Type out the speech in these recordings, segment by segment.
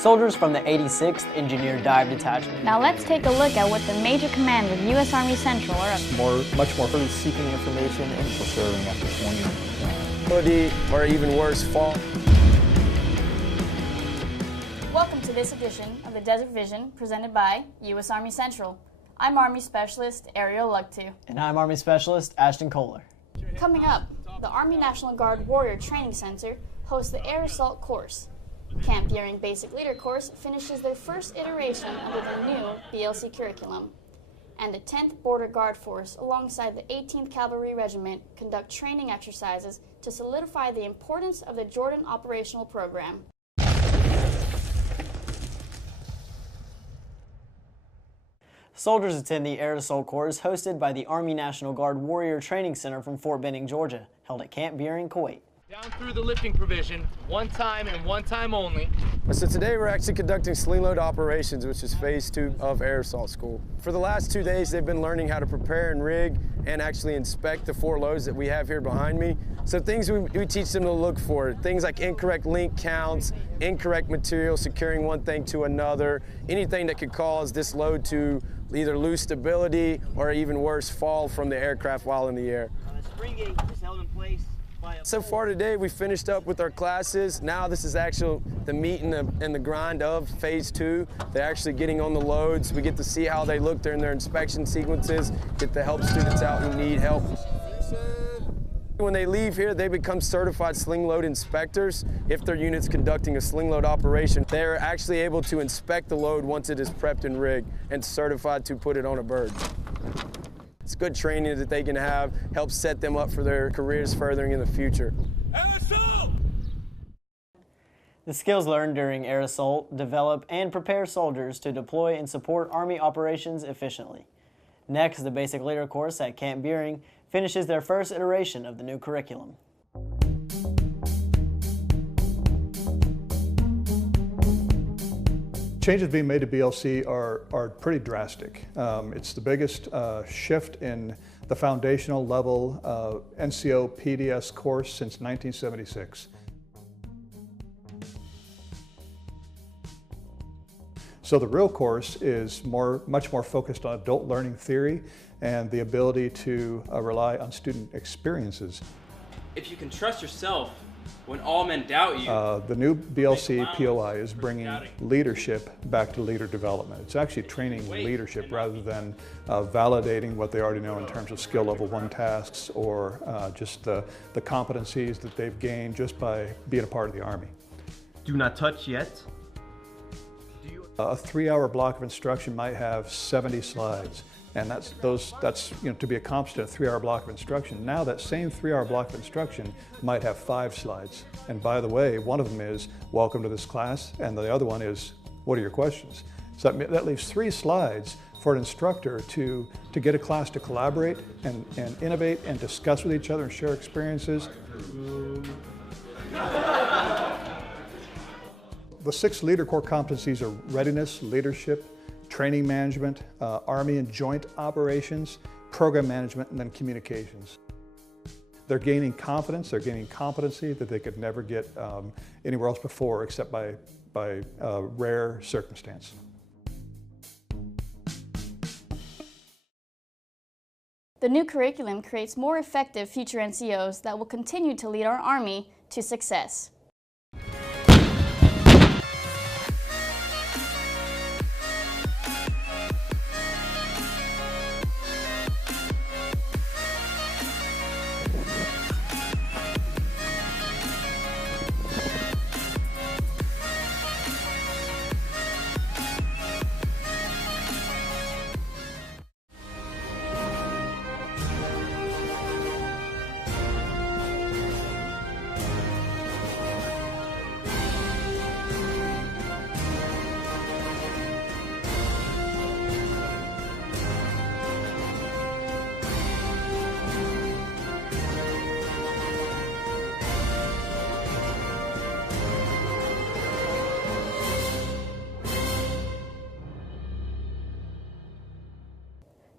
soldiers from the 86th Engineer Dive Detachment. Now let's take a look at what the major commanders of U.S. Army Central are up to. Much more for seeking information and for serving after 20. Or even worse, fall. Welcome to this edition of the Desert Vision presented by U.S. Army Central. I'm Army Specialist Ariel Lugtu. And I'm Army Specialist Ashton Kohler. Coming up, the Army National Guard Warrior Training Center hosts the Air Assault course. Camp Buehring Basic Leader course finishes their first iteration under the new BLC curriculum. And the 10th Border Guard Force alongside the 18th Cavalry Regiment conduct training exercises to solidify the importance of the Jordan operational program. Soldiers attend the Air Assault course hosted by the Army National Guard Warrior Training Center from Fort Benning, Georgia, held at Camp Buehring, Kuwait. Down through the lifting provision, one time and one time only. So today we're actually conducting sling load operations, which is phase 2 of Air Assault School. For the last 2 days, they've been learning how to prepare and rig and actually inspect the 4 loads that we have here behind me. So things we teach them to look for, things like incorrect link counts, incorrect material securing one thing to another, anything that could cause this load to either lose stability or even worse, fall from the aircraft while in the air. The spring gate is held in place. So far today, we finished up with our classes. Now this is actually the meat and the grind of phase 2. They're actually getting on the loads. We get to see how they look during their inspection sequences, get to help students out who need help. When they leave here, they become certified sling load inspectors. If their unit's conducting a sling load operation, they're actually able to inspect the load once it is prepped and rigged and certified to put it on a bird. It's good training that they can have, help set them up for their careers furthering in the future. The skills learned during Air Assault develop and prepare soldiers to deploy and support Army operations efficiently. Next, the Basic Leader course at Camp Buehring finishes their first iteration of the new curriculum. Changes being made to BLC are pretty drastic. It's the biggest shift in the foundational level NCO PDS course since 1976. So the real course is much more focused on adult learning theory and the ability to rely on student experiences. If you can trust yourself when all men doubt you. The new BLC POI is bringing leadership back to leader development. It's actually training leadership rather than validating what they already know in terms of skill level 1 tasks or just the competencies that they've gained just by being a part of the Army. Do not touch yet. A 3-hour block of instruction might have 70 slides. And that's to be accomplished in a 3-hour block of instruction. Now that same 3-hour block of instruction might have 5 slides. And by the way, one of them is, welcome to this class, and the other one is, what are your questions? So that leaves 3 slides for an instructor to get a class to collaborate and innovate and discuss with each other and share experiences. The 6 leader core competencies are readiness, leadership, training management, Army and joint operations, program management, and then communications. They're gaining confidence, they're gaining competency that they could never get anywhere else before except by rare circumstance. The new curriculum creates more effective future NCOs that will continue to lead our Army to success.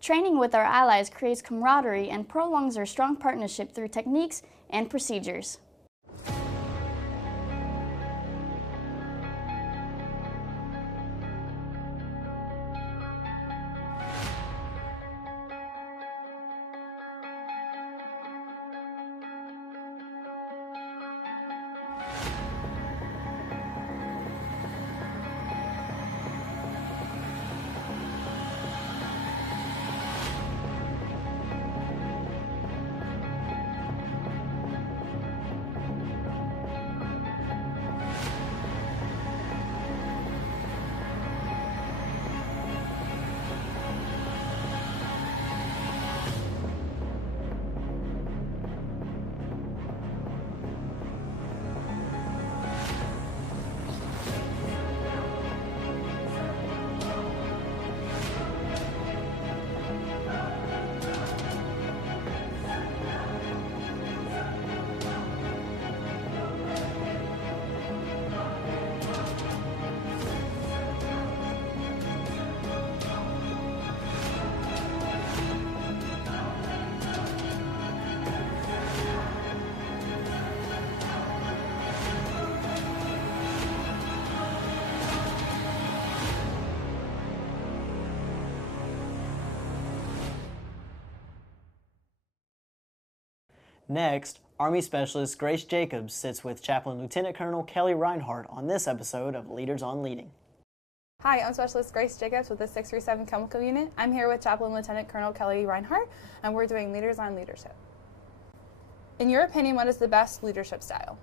Training with our allies creates camaraderie and prolongs our strong partnership through techniques and procedures. Next, Army Specialist Grace Jacobs sits with Chaplain Lieutenant Colonel Kelly Reinhardt on this episode of Leaders on Leading. Hi, I'm Specialist Grace Jacobs with the 637 Chemical Unit. I'm here with Chaplain Lieutenant Colonel Kelly Reinhardt, and we're doing Leaders on Leadership. In your opinion, what is the best leadership style?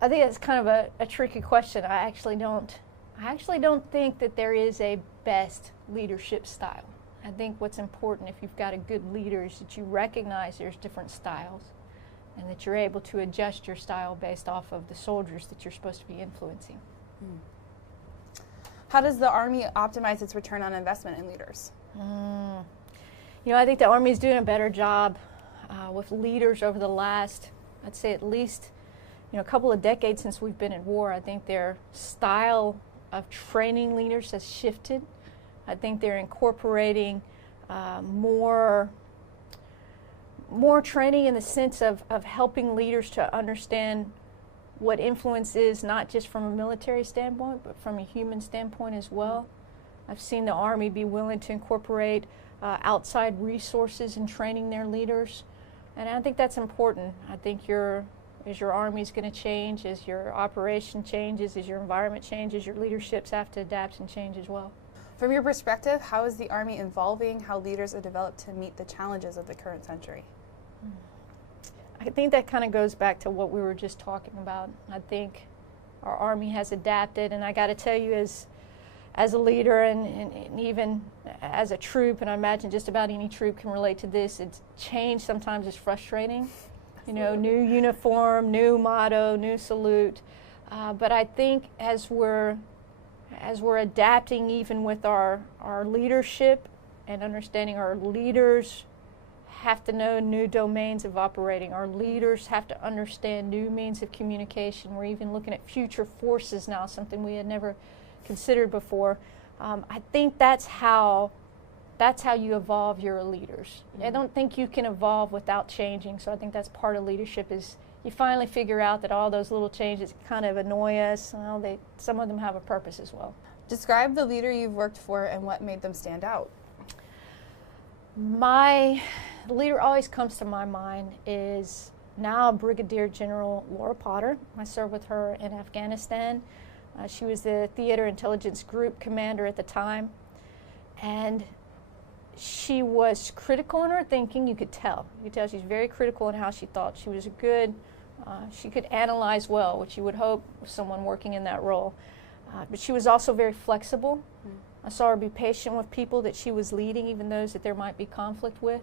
I think that's kind of a tricky question. I actually don't think that there is a best leadership style. I think what's important if you've got a good leader is that you recognize there's different styles and that you're able to adjust your style based off of the soldiers that you're supposed to be influencing. How does the Army optimize its return on investment in leaders? You know, I think the Army is doing a better job with leaders over the last, I'd say at least, a couple of decades since we've been in war. I think their style of training leaders has shifted. I think they're incorporating more training in the sense of helping leaders to understand what influence is, not just from a military standpoint, but from a human standpoint as well. I've seen the Army be willing to incorporate outside resources in training their leaders, and I think that's important. I think as your Army is going to change, as your operation changes, as your environment changes, your leaderships have to adapt and change as well. From your perspective, how is the Army evolving how leaders are developed to meet the challenges of the current century? I think that kind of goes back to what we were just talking about. I think our Army has adapted, and I got to tell you, as a leader and even as a troop, and I imagine just about any troop can relate to this, it's change sometimes is frustrating. You know, new uniform, new motto, new salute. But I think as we're adapting even with our leadership and understanding our leaders have to know new domains of operating. Our leaders have to understand new means of communication. We're even looking at future forces now, something we had never considered before. I think that's how you evolve your leaders. I don't think you can evolve without changing, so I think that's part of leadership is you finally figure out that all those little changes kind of annoy us. Well, some of them have a purpose as well. Describe the leader you've worked for and what made them stand out. My leader always comes to my mind is now Brigadier General Laura Potter. I served with her in Afghanistan. She was the Theater Intelligence Group commander at the time, and she was critical in her thinking. You could tell she's very critical in how she thought. She was she could analyze well, which you would hope of someone working in that role. But she was also very flexible. I saw her be patient with people that she was leading, even those that there might be conflict with.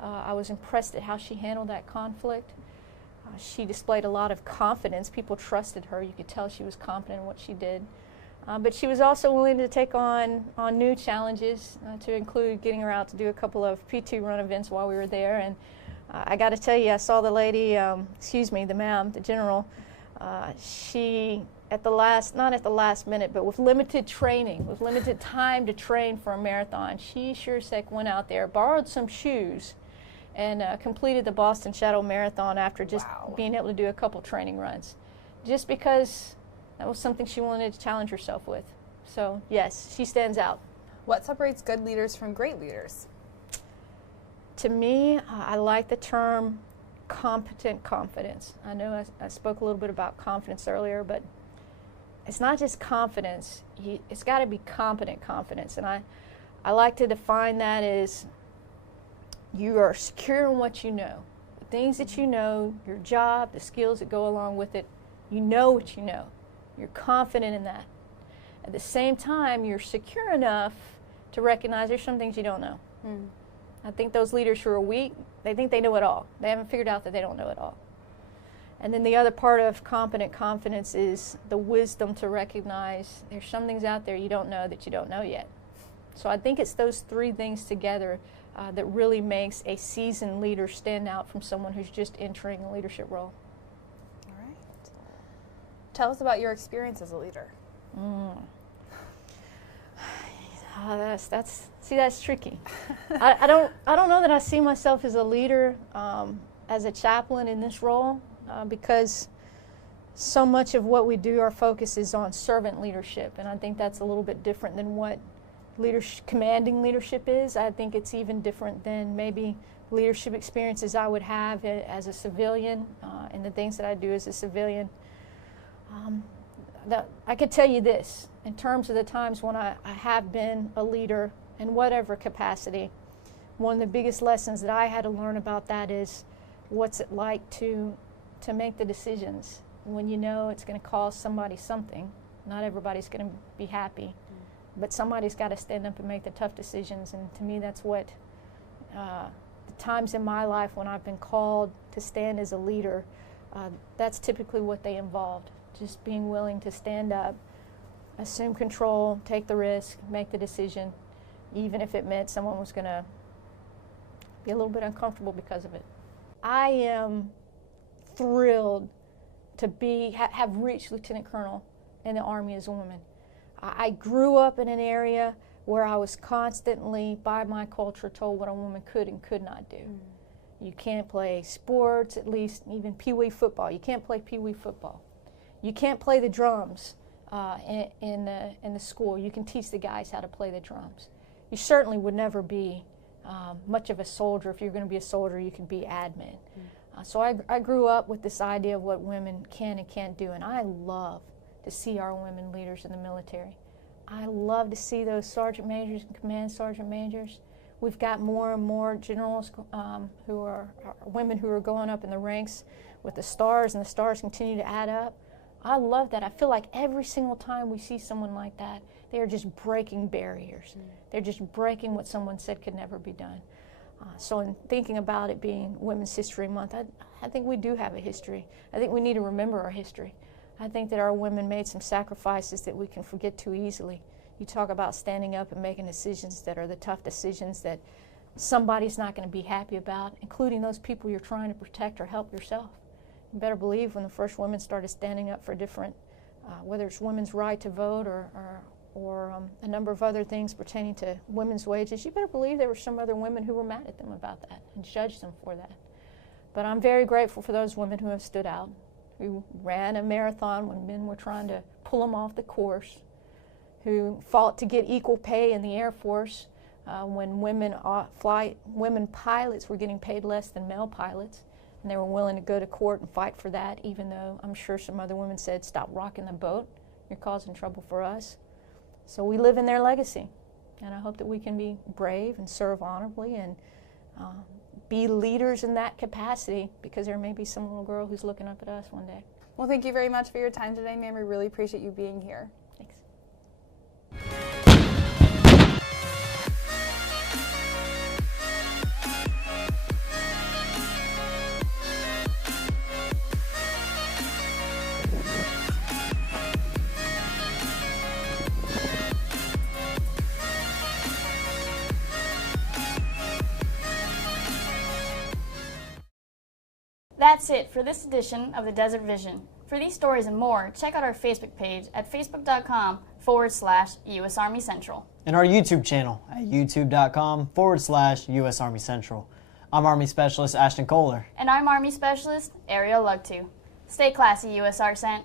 I was impressed at how she handled that conflict. She displayed a lot of confidence. People trusted her. You could tell she was confident in what she did. But she was also willing to take on new challenges, to include getting her out to do a couple of P2 run events while we were there. And I got to tell you, I saw the lady, the general, she, not at the last minute, but with limited training, with limited time to train for a marathon, she sure as heck went out there, borrowed some shoes, and completed the Boston Shadow Marathon after just being able to do a couple training runs. Just because that was something she wanted to challenge herself with. So, yes, she stands out. What separates good leaders from great leaders? To me, I like the term competent confidence. I know I spoke a little bit about confidence earlier, but it's not just confidence. It's got to be competent confidence. And I like to define that as you are secure in what you know. The things that you know, your job, the skills that go along with it, you know what you know. You're confident in that. At the same time, you're secure enough to recognize there's some things you don't know. I think those leaders who are weak, they think they know it all. They haven't figured out that they don't know it all. And then the other part of competent confidence is the wisdom to recognize there's some things out there you don't know that you don't know yet. So I think it's those three things together that really makes a seasoned leader stand out from someone who's just entering a leadership role. All right. Tell us about your experience as a leader. That's tricky. I don't know that I see myself as a leader as a chaplain in this role because so much of what we do, our focus is on servant leadership, and I think that's a little bit different than what commanding leadership is. I think it's even different than maybe leadership experiences I would have as a civilian and the things that I do as a civilian. I could tell you this, in terms of the times when I have been a leader in whatever capacity, one of the biggest lessons that I had to learn about that is what's it like to make the decisions when you know it's going to cost somebody something. Not everybody's going to be happy, but somebody's got to stand up and make the tough decisions, and to me that's what the times in my life when I've been called to stand as a leader, that's typically what they involved. Just being willing to stand up, assume control, take the risk, make the decision, even if it meant someone was going to be a little bit uncomfortable because of it. I am thrilled to have reached Lieutenant Colonel in the Army as a woman. I grew up in an area where I was constantly, by my culture, told what a woman could and could not do. You can't play sports, at least even pee-wee football. You can't play pee-wee football. You can't play the drums in the school. You can teach the guys how to play the drums. You certainly would never be much of a soldier. If you're going to be a soldier, you can be admin. So I grew up with this idea of what women can and can't do, and I love to see our women leaders in the military. I love to see those sergeant majors and command sergeant majors. We've got more and more generals who are women who are going up in the ranks with the stars, and the stars continue to add up. I love that. I feel like every single time we see someone like that, they are just breaking barriers. They're just breaking what someone said could never be done. So in thinking about it being Women's History Month, I think we do have a history. I think we need to remember our history. I think that our women made some sacrifices that we can forget too easily. You talk about standing up and making decisions that are the tough decisions that somebody's not going to be happy about, including those people you're trying to protect or help yourself. You better believe when the first women started standing up for different, whether it's women's right to vote or a number of other things pertaining to women's wages, you better believe there were some other women who were mad at them about that and judged them for that. But I'm very grateful for those women who have stood out, who ran a marathon when men were trying to pull them off the course, who fought to get equal pay in the Air Force when women pilots were getting paid less than male pilots. And they were willing to go to court and fight for that, even though I'm sure some other women said, stop rocking the boat, you're causing trouble for us. So we live in their legacy, and I hope that we can be brave and serve honorably and be leaders in that capacity, because there may be some little girl who's looking up at us one day. Well, thank you very much for your time today, ma'am. We really appreciate you being here. Thanks. That's it for this edition of the Desert Vision. For these stories and more, check out our Facebook page at facebook.com/US Army Central. And our YouTube channel at youtube.com/US Army Central. I'm Army Specialist Ashton Kohler. And I'm Army Specialist Ariel Lugtu. Stay classy, USR Cent.